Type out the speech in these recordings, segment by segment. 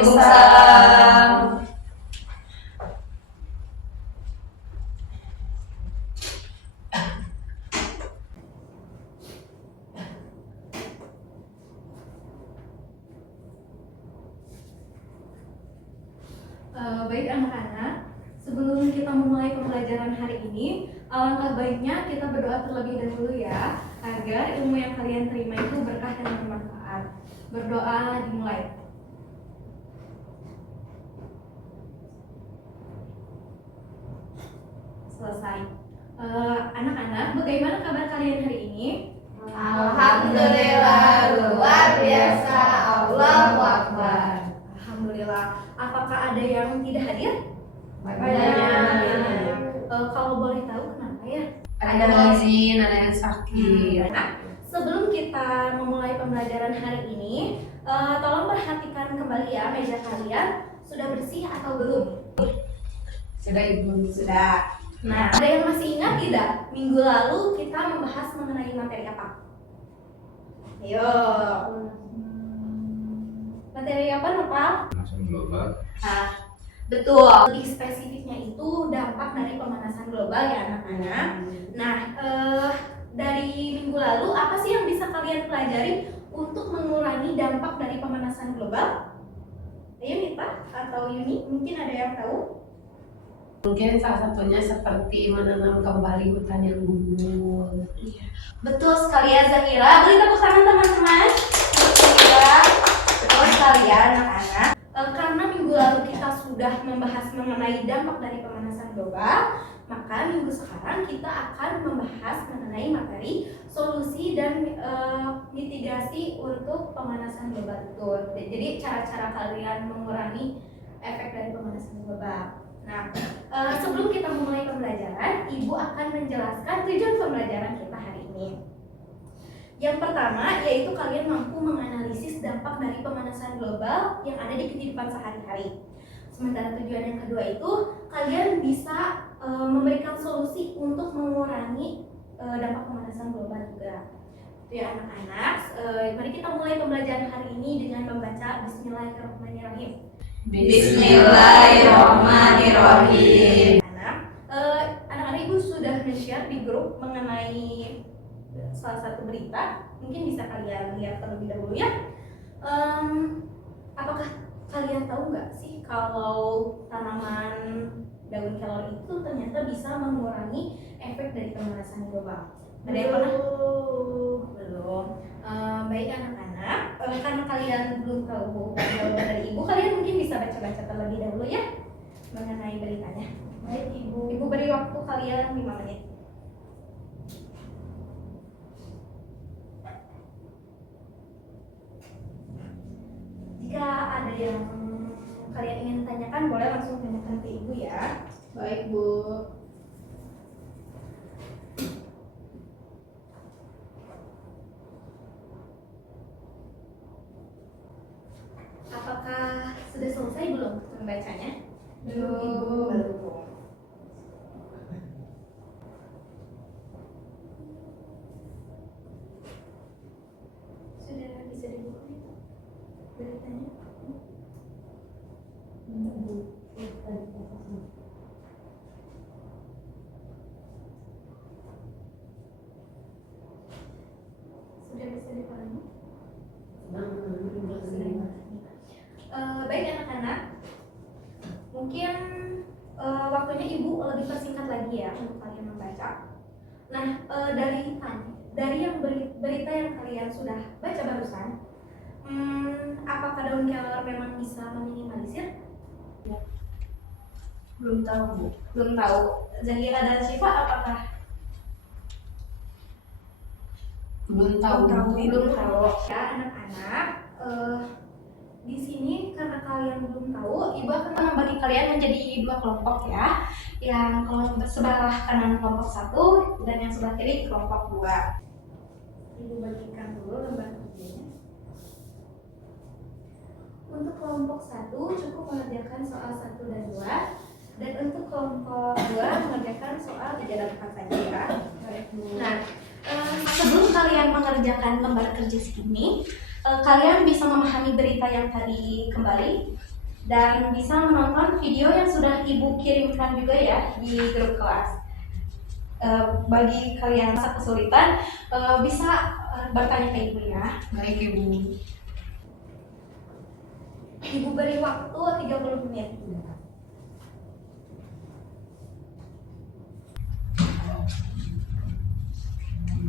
Waalaikumsalam. Baik anak-anak, sebelum kita memulai pembelajaran hari ini, alangkah baiknya kita berdoa terlebih dahulu ya, agar ilmu yang kalian terima itu berkah dan bermanfaat. Berdoa dimulai. Selesai. Anak-anak, bagaimana kabar kalian hari ini? Alhamdulillah, luar biasa. Allahu Akbar. Alhamdulillah. Apakah ada yang tidak hadir? Banyak. Kalau boleh tahu kenapa ya? Ada yang izin, ada yang sakit. Nah, sebelum kita memulai pembelajaran hari ini, tolong perhatikan kembali ya meja kalian sudah bersih atau belum? Sudah Ibu, sudah. Nah, ada yang masih ingat tidak? Minggu lalu kita membahas mengenai materi apa? Ayo. Materi apa, Nopal? Pemanasan global. Betul. Lebih spesifiknya itu dampak dari pemanasan global ya anak-anak. Nah, dari minggu lalu apa sih yang bisa kalian pelajari untuk mengurangi dampak dari pemanasan global? Ayo Nita atau Yuni, mungkin ada yang tahu? Mungkin salah satunya seperti menanam kembali hutan yang gundul. Iya, betul sekali ya Zahira. Beri tepuk tangan teman-teman. Betul sekali ya anak-anak. Karena minggu lalu kita sudah membahas mengenai dampak dari pemanasan global, maka minggu sekarang kita akan membahas mengenai materi solusi dan mitigasi untuk pemanasan global itu. Jadi cara-cara kalian mengurangi efek dari pemanasan global. Nah, sebelum kita memulai pembelajaran, Ibu akan menjelaskan tujuan pembelajaran kita hari ini. Yang pertama, yaitu kalian mampu menganalisis dampak dari pemanasan global yang ada di kehidupan sehari-hari. Sementara tujuan yang kedua itu, kalian bisa memberikan solusi untuk mengurangi dampak pemanasan global juga. Itu ya anak-anak, mari kita mulai pembelajaran hari ini dengan membaca Bismillahirrahmanirrahim. Bismillahirrahmanirrahim. Anak-anak Ibu sudah men-share di grup mengenai salah satu berita, mungkin bisa kalian lihat terlebih dahulu ya. Apakah kalian tahu nggak sih kalau tanaman daun kelor itu ternyata bisa mengurangi efek dari pemanasan global? Ada yang pernah? Belum. Baik anak-anak, karena kalian belum tahu jawaban dari Ibu, kalian mungkin bisa baca-baca terlebih dahulu ya mengenai beritanya. Baik Ibu. Ibu beri waktu kalian 5 menit. Jika ada yang kalian ingin tanyakan, boleh langsung tanyakan ke Ibu ya. Baik, Bu. Apakah sudah selesai belum membacanya? Belum. Belum. Sudah bisa dibuka itu beritanya? Sudah bisa dipahami? Baik anak-anak, mungkin waktunya Ibu lebih persingkat lagi ya untuk kalian membaca. Nah, dari yang berita yang kalian sudah baca barusan, apakah daun kelor memang bisa meminimalisir? Belum tahu, Bu. Belum tahu. Zahira dan Syifa apakah? Belum tahu. Belum tahu. Ya anak-anak, di sini karena kalian belum tahu, Ibu akan membagi kalian menjadi 2 kelompok ya. Yang kelompok sebelah kanan kelompok 1 dan yang sebelah kiri kelompok 2. Ibu bagikan dulu lembar kerjanya. Untuk kelompok 1 cukup mengerjakan soal 1 dan 2. Dan untuk kelompok 2 mengerjakan soal 3 dan 4 saja ya. Nah, sebelum kalian mengerjakan lembar kerja ini, kalian bisa memahami berita yang tadi kembali. dan bisa menonton video yang sudah Ibu kirimkan juga ya di grup kelas. Bagi kalian yang kesulitan, bisa bertanya ke Ibu ya. Baik Ibu. Ibu beri waktu 30 menit.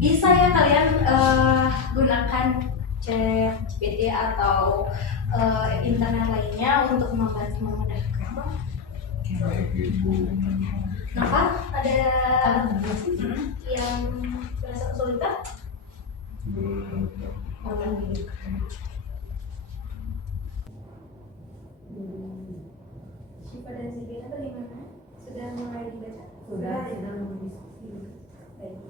Bisa ya kalian gunakan chat GPT atau internet lainnya untuk membantu memudahkan. Baik Ibu. Kenapa? Ada yang merasa kesulitan? Syifa dan Zibina bagaimana? Sudah mulai dibaca? Sudah berdiskusi. Baik.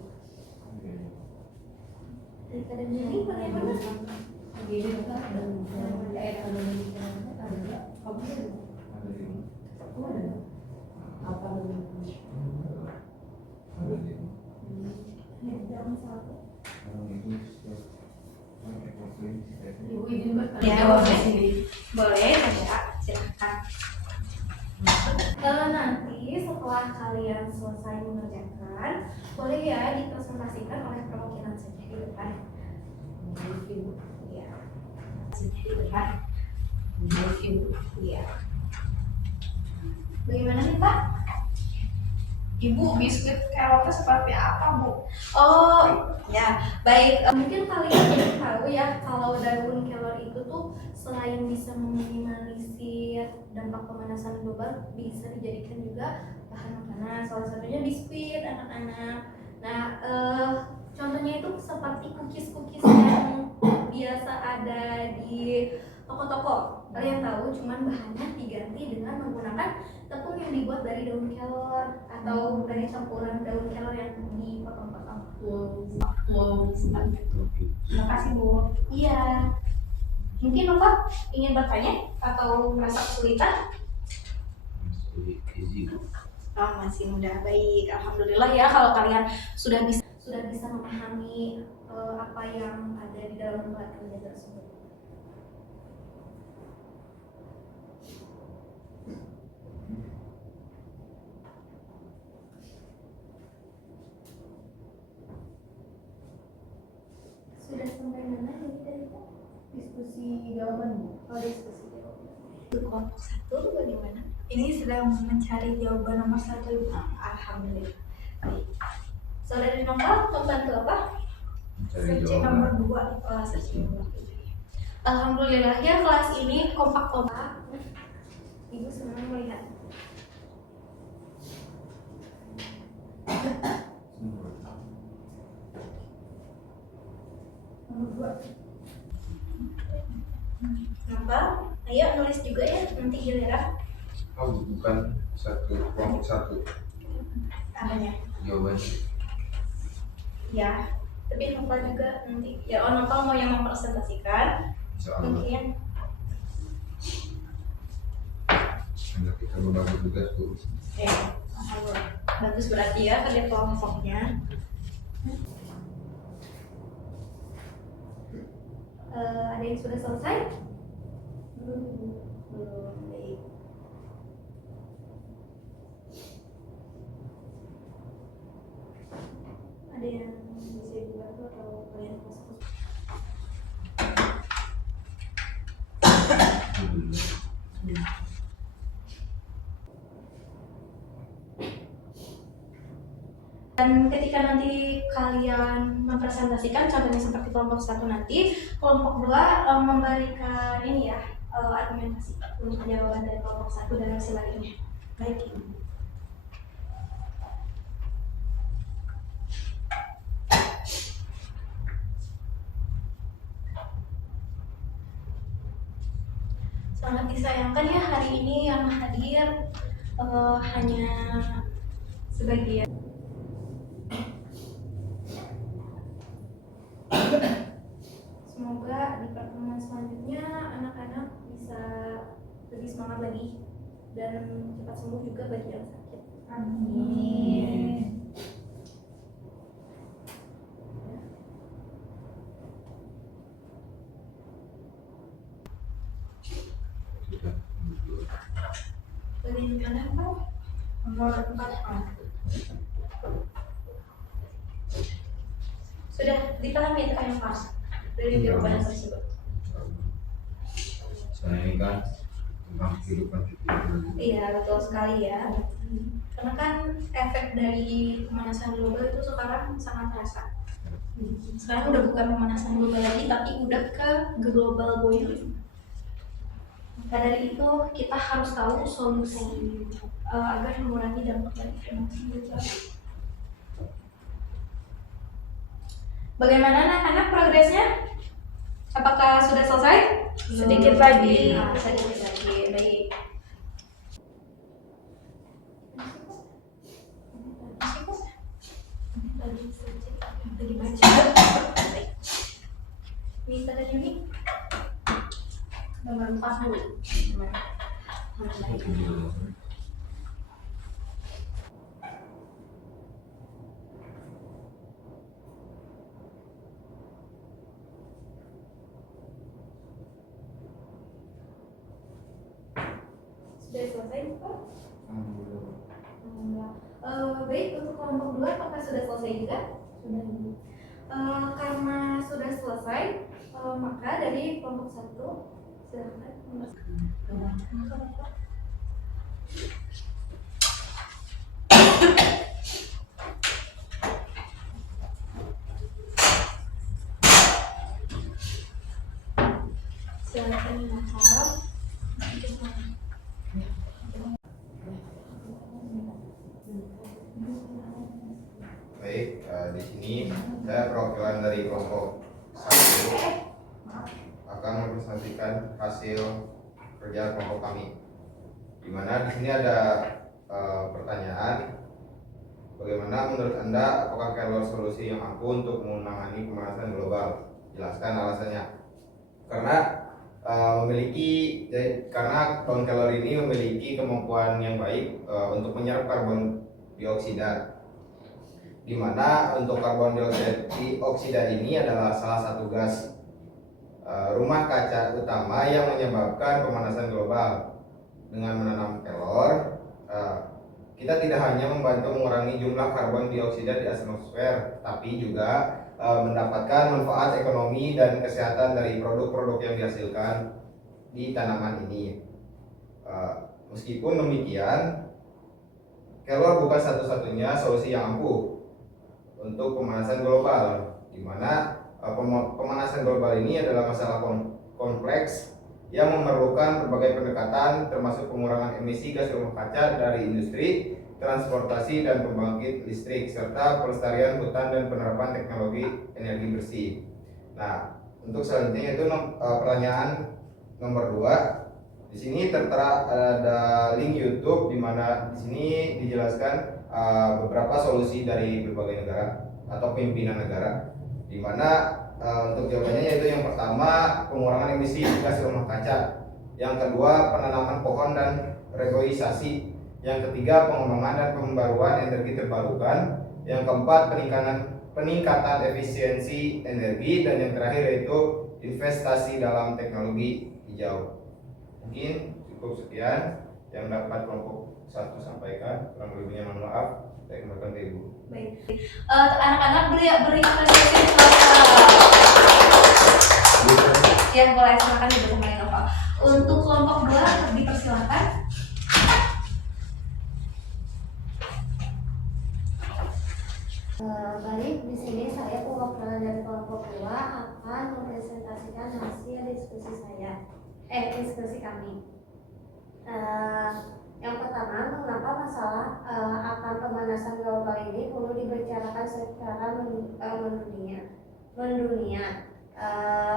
Rika dan Jadi bagaimana? Begini Pak, dan kalau ada kamu ada apa namanya? Jam 1. Ibu izin bertanya Ya, jawab di boleh. sini. Boleh, ya, silakan. Nanti setelah kalian selesai mengerjakan, boleh ya dipresentasikan oleh perwakilan saja di depan. Baik Ibu. Ya, saja di depan. Baik Ibu. Iya. Bagaimana nih Pak? Ibu, biskuit kelotnya seperti apa, Bu? Oh, ya, baik. Mungkin kalian sudah tahu ya kalau daun kelor itu tuh selain bisa meminimalisir dampak pemanasan global, bisa dijadikan juga bahan makanan. Salah satunya biskuit anak-anak. Nah, contohnya itu seperti cookies-cookies yang biasa ada di toko-toko. Kalian tahu, cuman bahannya diganti dengan menggunakan tepung yang dibuat dari daun kelor atau dari campuran daun kelor yang dipotong-potong. Seperti itu. Terima kasih Bu. Iya. Mungkin Bapak ingin bertanya atau merasa kesulitan? Oh, masih mudah. Baik, alhamdulillah ya kalau kalian sudah bisa memahami apa yang ada di dalam lembaga kerja tersebut. Sudah sampai mana ini dari Pak? Diskusi jawaban Bu. Oh, diskusi jawaban. Untuk kelompok 1 bagaimana? Ini sedang mencari jawaban nomor 1 Ibu. Alhamdulillah. Baik. Saudari nomor membantu apa? Cari Searching jawaban. nomor 2. Oh, searching nomor 7. Alhamdulillah ya kelas ini kompak-kompak. Ibu senang melihat. Nampak? Ayo nulis juga ya nanti giliran. Oh, bukan kelompok satu Apanya? jawabannya. Ya, tapi Nopal juga nanti. Ya, oh Nopal mau yang mempresentasikan. Insya Allah. Mungkin. Karena kita berbagi tugas Bu. Alhamdulillah. Bagus berarti ya kerja kelompoknya. Ada yang sudah selesai? Belum. Baik. Ada yang bisa dibantu atau kalian masuk? Dan ketika nanti kalian mempresentasikan, contohnya seperti kelompok 1 nanti, kelompok 2 memberikan ini ya, argumentasi untuk jawaban dari kelompok 1 dan hasil lainnya. Baik. Sangat disayangkan ya hari ini yang hadir hanya sebagian. Semoga di pertemuan selanjutnya anak-anak bisa lebih semangat lagi dan cepat sembuh juga bagi yang sakit. Amin. Sudah. Bagaimana Pak? Nomor 4 Pak. Sudah dipahami itu yang Pak dari jawaban tersebut? Saya ini kan tentang kehidupan kita. Iya, betul sekali ya. Karena kan efek dari pemanasan global itu sekarang sangat terasa. Sekarang udah bukan pemanasan global lagi, tapi udah ke global boiling. Maka dari itu kita harus tahu solusi agar mengurangi dampak dari pemanasan global. Bagaimana anak-anak progresnya? Apakah sudah selesai? Sedikit lagi. Sedikit lagi. Baik. Tadi baca. Bisa dan Yuni? Nomor 4 mana? Sudah selesai, Pak? Baik, untuk kelompok 2 apakah sudah selesai juga? Sudah. Karena sudah selesai, maka dari kelompok 1 silakan. Silakan menghafal. Baik, di sini saya perwakilan dari kelompok 1 akan mempresentasikan hasil kerja kelompok kami. Di mana di sini ada pertanyaan, bagaimana menurut Anda apakah Keller solusi yang ampuh untuk menangani pemanasan global? Jelaskan alasannya. Karena tahun Keller ini memiliki kemampuan yang baik untuk menyerap karbon dioksida, di mana untuk karbon dioksida ini adalah salah satu gas rumah kaca utama yang menyebabkan pemanasan global. Dengan menanam kelor, kita tidak hanya membantu mengurangi jumlah karbon dioksida di atmosfer, tapi juga mendapatkan manfaat ekonomi dan kesehatan dari produk-produk yang dihasilkan di tanaman ini. Meskipun demikian, kelor bukan satu-satunya solusi yang ampuh untuk pemanasan global, di mana pemanasan global ini adalah masalah kompleks yang memerlukan berbagai pendekatan, termasuk pengurangan emisi gas rumah kaca dari industri, transportasi dan pembangkit listrik, serta pelestarian hutan dan penerapan teknologi energi bersih. Nah, untuk selanjutnya itu pertanyaan nomor 2. Di sini tertera ada link YouTube, di mana di sini dijelaskan beberapa solusi dari berbagai negara atau pimpinan negara, di mana untuk jawabannya yaitu yang pertama pengurangan emisi gas rumah kaca, yang kedua penanaman pohon dan reboisasi, yang ketiga pengembangan dan pembaruan energi terbarukan, yang keempat peningkatan efisiensi energi, dan yang terakhir yaitu investasi dalam teknologi hijau. Mungkin cukup sekian yang dapat kelompok 1 sampaikan. Kurang lebihnya mohon maaf. Saya kembalikan ke Ibu. Baik. Anak-anak beri apresiasi kepada. Ya, boleh silakan Ibu kembali ke Pak. Untuk kelompok 2 dipersilakan. Baik, di sini saya perwakilan dari kelompok 2 akan mempresentasikan hasil diskusi kami. Yang pertama, mengapa masalah akan pemanasan global ini perlu dibicarakan secara mendunia.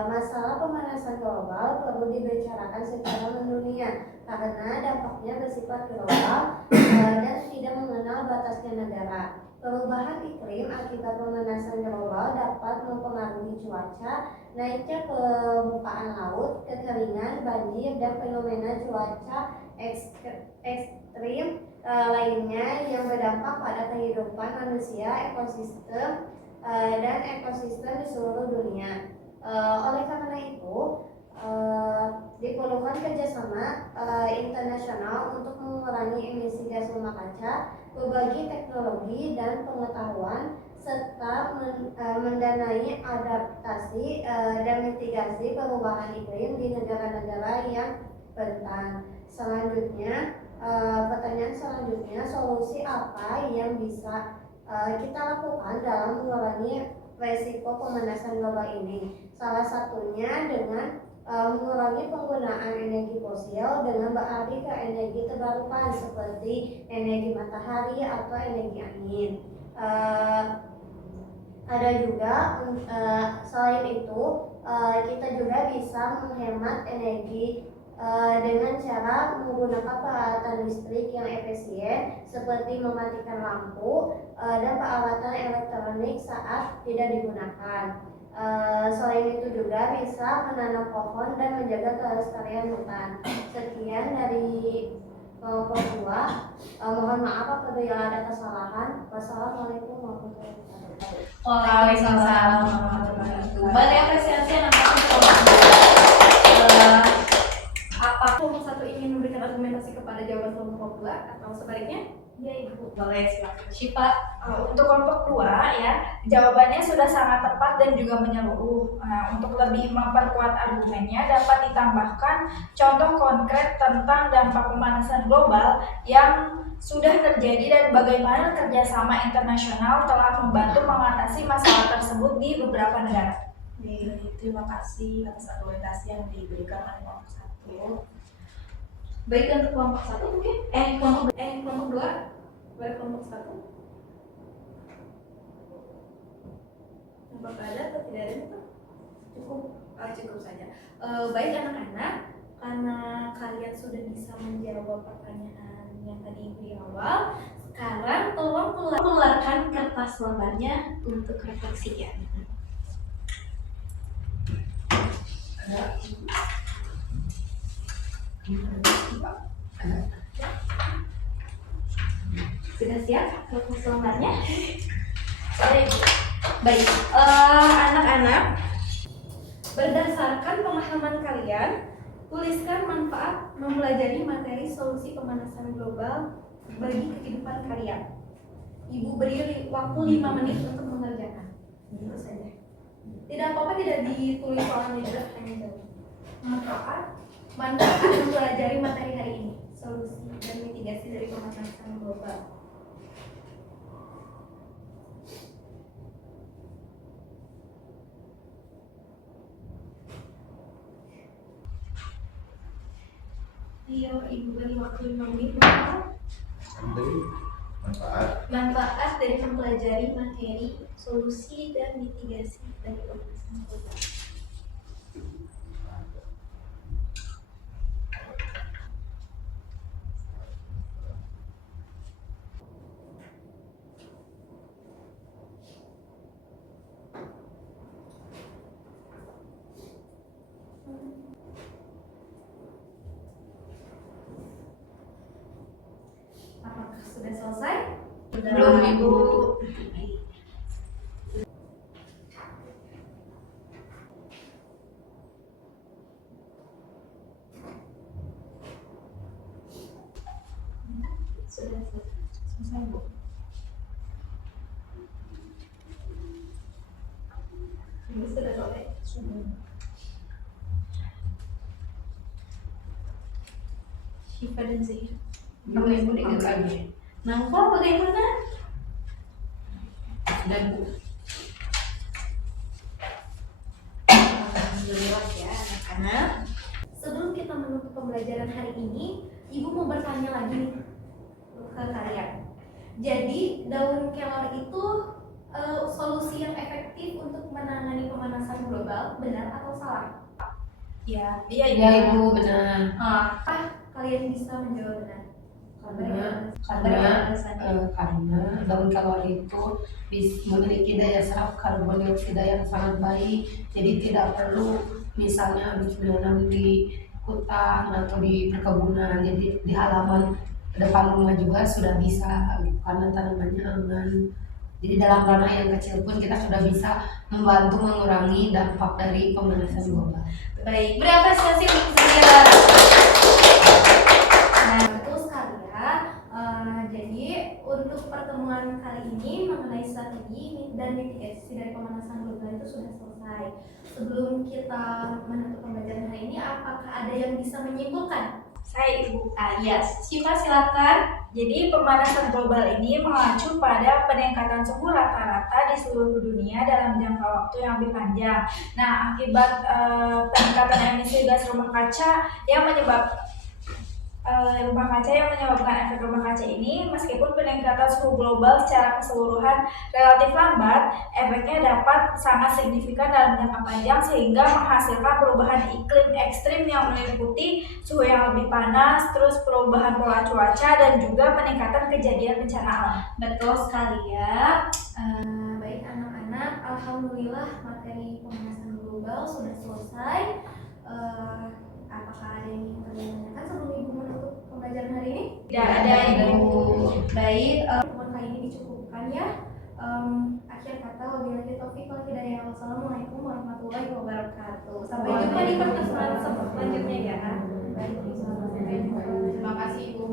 Masalah pemanasan global perlu dibicarakan secara mendunia karena dampaknya bersifat global dan tidak mengenal batasnya negara. Perubahan iklim akibat pemanasan global dapat mempengaruhi cuaca, naiknya permukaan laut, kekeringan, banjir, dan fenomena cuaca ekstrim lainnya yang berdampak pada kehidupan manusia, ekosistem dan ekosistem di seluruh dunia. Oleh karena itu, Diperlukan kerjasama internasional untuk mengurangi emisi gas rumah kaca, berbagi teknologi dan pengetahuan, serta mendanai adaptasi dan mitigasi perubahan iklim di negara-negara yang rentan. Selanjutnya, pertanyaan selanjutnya, solusi apa yang bisa kita lakukan dalam mengurangi resiko pemanasan global ini? Salah satunya dengan mengurangi penggunaan energi fosil dengan beralih ke energi terbarukan seperti energi matahari atau energi angin. Ada juga selain itu kita juga bisa menghemat energi dengan cara menggunakan peralatan listrik yang efisien seperti mematikan lampu dan peralatan elektronik saat tidak digunakan. Selain itu juga bisa menanam pohon dan menjaga kelestarian hutan. Sekian dari kelompok 2. Mohon maaf apabila ada kesalahan. Wassalamualaikum warahmatullahi wabarakatuh. Waalaikumsalam warahmatullahi wabarakatuh. Banyak apresiasi yang apa Kelompok 1 ingin memberikan argumentasi kepada jawaban kelompok 2 atau sebaliknya? Ya Ibu. boleh silakan Syifa. Untuk kelompok 2 ya, jawabannya sudah sangat tepat dan juga menyeluruh. Untuk lebih memperkuat argumennya dapat ditambahkan contoh konkret tentang dampak pemanasan global yang sudah terjadi dan bagaimana kerjasama internasional telah membantu mengatasi masalah tersebut di beberapa negara. Terima kasih atas argumentasi yang diberikan oleh kelompok 1. Baik, untuk kelompok 1 mungkin? Kelompok 2? Baik, kelompok 1? Apakah ada atau tidak ada itu? Cukup saja. Baik anak-anak, karena kalian sudah bisa menjawab pertanyaan yang tadi di awal, sekarang tolong keluarkan kertas lembarnya untuk refleksinya. Sudah siap kertas lembarnya? Baik, anak-anak, berdasarkan pemahaman kalian, tuliskan manfaat mempelajari materi solusi pemanasan global bagi kehidupan kalian. Ibu beri waktu 5 menit untuk mengerjakan. Itu saja. Tidak apa-apa, tidak ditulis soalnya juga, hanya jawab. Manfaat mempelajari materi hari ini, solusi dan mitigasi dari pemanasan global. Ayo, Ibu beri waktu 5 menit. Manfaat dari mempelajari materi, solusi dan mitigasi dari pemanasan global. Apakah sudah selesai? Belum, Ibu. Sudah selesai, Bu. Ibu sudah selesai? Syifa dan Zahir. Nama Ibu diketahui. Nangkol bagaimana? Dan Bu. Alhamdulillah ya anak-anak. Sebelum kita menutup pembelajaran hari ini, Ibu mau bertanya lagi nih ke kalian. Jadi daun kelor itu solusi yang efektif untuk menangani pemanasan global, benar atau salah? Iya Ya Ibu, benar. Kalian bisa menjawab benar. Karena daun kelor itu memiliki daya serap karbon dioksida yang sangat baik, jadi tidak perlu misalnya harus menanam di hutan atau di perkebunan, jadi di halaman depan rumah juga sudah bisa karena tanamannya aman. Jadi dalam ranah yang kecil pun kita sudah bisa membantu mengurangi dampak dari pemanasan global. Baik, beri apresiasi untuk saya. Nah, betul sekali ya. Jadi untuk pertemuan kali ini mengenai strategi dan mitigasi dari pemanasan global itu sudah selesai. Sebelum kita menutup pembelajaran hari ini, apakah ada yang bisa menyimpulkan? Saya Ibu. Yes, Syifa silakan. Jadi pemanasan global ini mengacu pada peningkatan suhu rata-rata di seluruh dunia dalam jangka waktu yang lebih panjang. Nah, akibat peningkatan emisi gas rumah kaca yang menyebabkan efek rumah kaca ini, meskipun peningkatan suhu global secara keseluruhan relatif lambat, efeknya dapat sangat signifikan dalam jangka panjang sehingga menghasilkan perubahan iklim ekstrim yang meliputi suhu yang lebih panas, terus perubahan pola cuaca dan juga peningkatan kejadian bencana alam. Betul sekali ya. Baik anak-anak, alhamdulillah materi pemanasan global sudah selesai. Apakah ada yang ingin kalian tanyakan sebelum Ibu menutup pembelajaran hari ini? Tidak ada, Ibu. Baik, pertemuan kali ini dicukupkan ya. Akhir kata, wabillahi taufiq wal hidayah. Wassalamualaikum warahmatullahi wabarakatuh. Sampai jumpa di pertemuan selanjutnya ya. Baik, terima kasih Ibu.